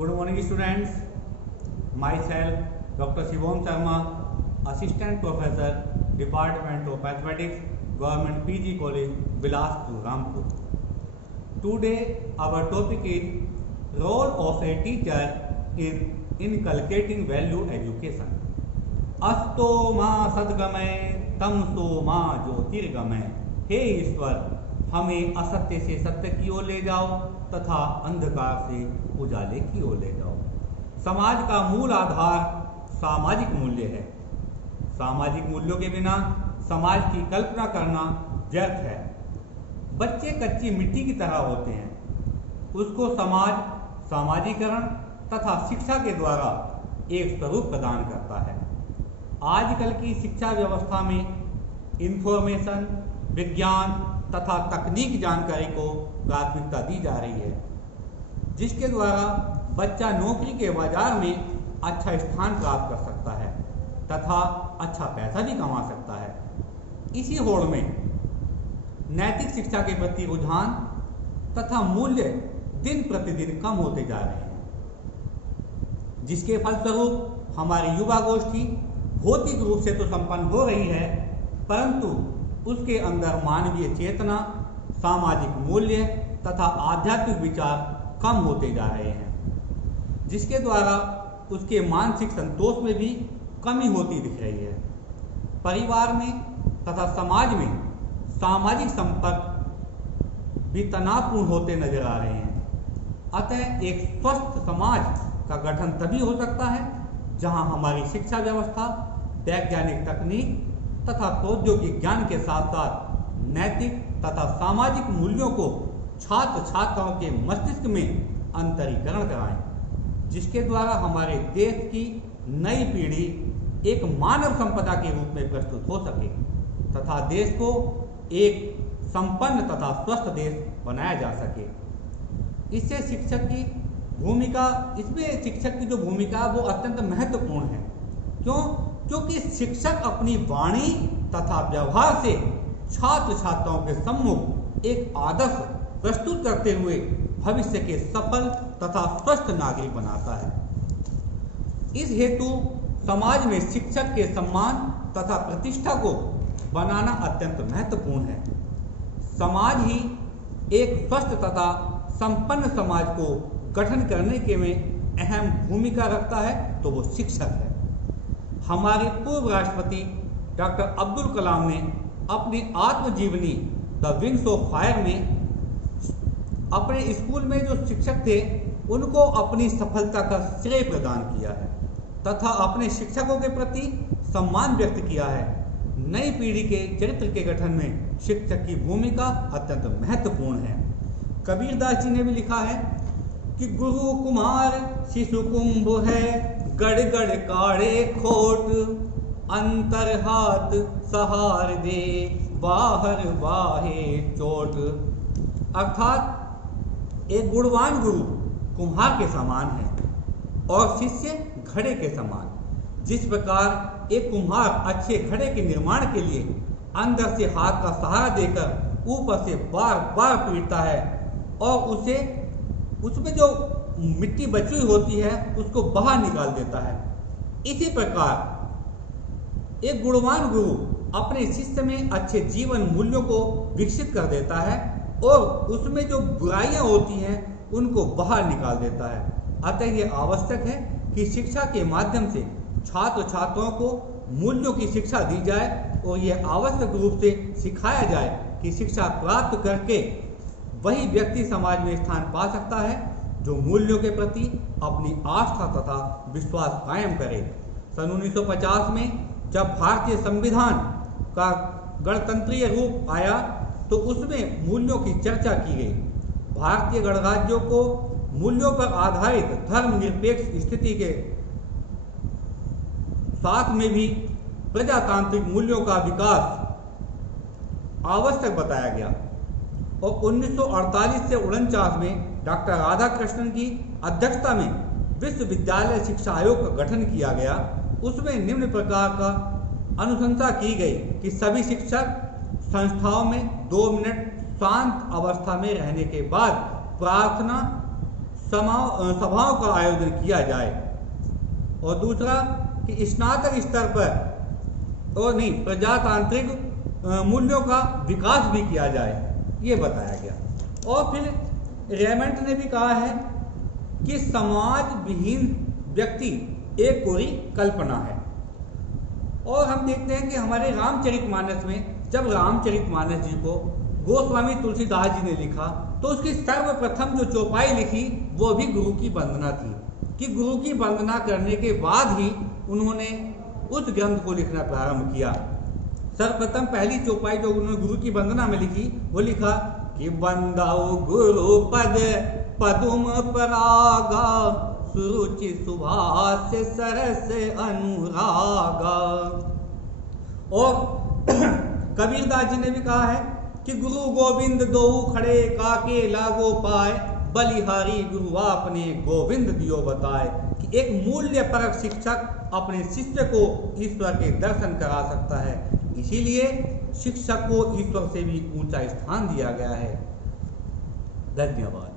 Good morning students. Myself Dr. Shivam Sharma, Assistant Professor, Department of Mathematics, Government PG College, Bilaspur, Rampur. Today our topic is role of a teacher in inculcating value education. अस्तो माँ सद्गमय तमसो माँ ज्योतिर्गमय। हे ईश्वर, हमें असत्य से सत्य की ओर ले जाओ तथा अंधकार से उजाले की ओर ले जाओ। समाज का मूल आधार सामाजिक मूल्य है। सामाजिक मूल्यों के बिना समाज की कल्पना करना व्यर्थ है। बच्चे कच्ची मिट्टी की तरह होते हैं। उसको समाज सामाजिकरण तथा शिक्षा के द्वारा एक स्वरूप प्रदान करता है। आजकल की शिक्षा व्यवस्था में इंफॉर्मेशन, विज्ञान तथा तकनीक जानकारी को प्राथमिकता दी जा रही है, जिसके द्वारा बच्चा नौकरी के बाजार में अच्छा स्थान प्राप्त कर सकता है तथा अच्छा पैसा भी कमा सकता है। इसी होड़ में नैतिक शिक्षा के प्रति रुझान तथा मूल्य दिन प्रतिदिन कम होते जा रहे हैं, जिसके फलस्वरूप हमारी युवा गोष्ठी भौतिक रूप से तो संपन्न हो रही है, परंतु उसके अंदर मानवीय चेतना, सामाजिक मूल्य तथा आध्यात्मिक विचार कम होते जा रहे हैं, जिसके द्वारा उसके मानसिक संतोष में भी कमी होती दिख रही है। परिवार में तथा समाज में सामाजिक संपर्क भी तनावपूर्ण होते नजर आ रहे हैं। अतः एक स्वस्थ समाज का गठन तभी हो सकता है जहां हमारी शिक्षा व्यवस्था वैज्ञानिक तकनीक तथा प्रौद्योगिक ज्ञान के साथ साथ नैतिक तथा सामाजिक मूल्यों को छात्र छात्राओं के मस्तिष्क में अंतरीकरण कराएं, जिसके द्वारा हमारे देश की नई पीढ़ी एक मानव संपदा के रूप में प्रस्तुत हो सके तथा देश को एक संपन्न तथा स्वस्थ देश बनाया जा सके। इससे शिक्षक की जो भूमिका वो अत्यंत महत्वपूर्ण है। क्योंकि शिक्षक अपनी वाणी तथा व्यवहार से छात्र छात्राओं के सम्मुख एक आदर्श प्रस्तुत करते हुए भविष्य के सफल तथा स्वस्थ नागरिक बनाता है। इस हेतु समाज में शिक्षक के सम्मान तथा प्रतिष्ठा को बनाना अत्यंत महत्वपूर्ण है। समाज ही एक स्वस्थ तथा संपन्न समाज को गठन करने के में अहम भूमिका रखता है, तो वो शिक्षक है। हमारे पूर्व राष्ट्रपति डॉक्टर अब्दुल कलाम ने अपनी आत्मजीवनी द विंग्स ऑफ फायर में अपने स्कूल में जो शिक्षक थे उनको अपनी सफलता का श्रेय प्रदान किया है तथा अपने शिक्षकों के प्रति सम्मान व्यक्त किया है। नई पीढ़ी के चरित्र के गठन में शिक्षक की भूमिका अत्यंत महत्वपूर्ण है। कबीरदास जी ने भी लिखा है कि गुरु कुमार शिशु कुंभ है, गड़ गड़ काढ़े खोट, अंतर हाथ सहार दे, बाहर बाहे चोट। अर्थात एक गुणवान गुरु कुम्हार के समान है और शिष्य घड़े के समान। जिस प्रकार एक कुम्हार अच्छे घड़े के निर्माण के लिए अंदर से हाथ का सहारा देकर ऊपर से बार बार पीटता है और उसमें जो मिट्टी बची हुई होती है उसको बाहर निकाल देता है, इसी प्रकार एक गुणवान गुरु अपने शिष्य में अच्छे जीवन मूल्यों को विकसित कर देता है और उसमें जो बुराइयां होती हैं उनको बाहर निकाल देता है। अतः यह आवश्यक है कि शिक्षा के माध्यम से छात्र छात्राओं को मूल्यों की शिक्षा दी जाए और यह आवश्यक रूप से सिखाया जाए कि शिक्षा प्राप्त करके वही व्यक्ति समाज में स्थान पा सकता है जो मूल्यों के प्रति अपनी आस्था तथा विश्वास कायम करे। सन 1950 में जब भारतीय संविधान का गणतंत्रीय रूप आया तो उसमें मूल्यों की चर्चा की गई। भारतीय गणराज्यों को मूल्यों पर आधारित धर्मनिरपेक्ष स्थिति के साथ में भी प्रजातांत्रिक मूल्यों का विकास आवश्यक बताया गया और 1948 से 1949 में डॉक्टर राधाकृष्णन की अध्यक्षता में विश्वविद्यालय शिक्षा आयोग का गठन किया गया। उसमें निम्न प्रकार का अनुशंसा की गई कि सभी शिक्षक संस्थाओं में 2 मिनट शांत अवस्था में रहने के बाद प्रार्थना सभाओं का आयोजन किया जाए। और दूसरा कि स्नातक स्तर पर और नहीं प्रजातांत्रिक मूल्यों का विकास भी किया जाए, ये बताया गया। और फिर रेमंड ने भी कहा है कि समाज विहीन व्यक्ति एक कोरी कल्पना है। और हम देखते हैं कि हमारे रामचरितमानस में जब रामचरितमानस जी को गोस्वामी तुलसीदास जी ने लिखा तो उसकी सर्वप्रथम जो चौपाई लिखी वो भी गुरु की वंदना थी, कि गुरु की वंदना करने के बाद ही उन्होंने उस ग्रंथ को लिखना प्रारंभ किया। सर्वप्रथम पहली चौपाई जो उन्होंने गुरु की वंदना में लिखी वो लिखा कि वंदाओ गुरु पद पदुम परागा सुरुचि सुभाष सरस अनुरागा। और कबीरदास जी ने भी कहा है कि गुरु गोविंद दो खड़े काके लागो पाए बलिहारी गुरु आपने गोविंद दियो बताए, कि एक मूल्य परक शिक्षक अपने शिष्य को ईश्वर के दर्शन करा सकता है। इसीलिए शिक्षक को ईश्वर से भी ऊंचा स्थान दिया गया है। धन्यवाद।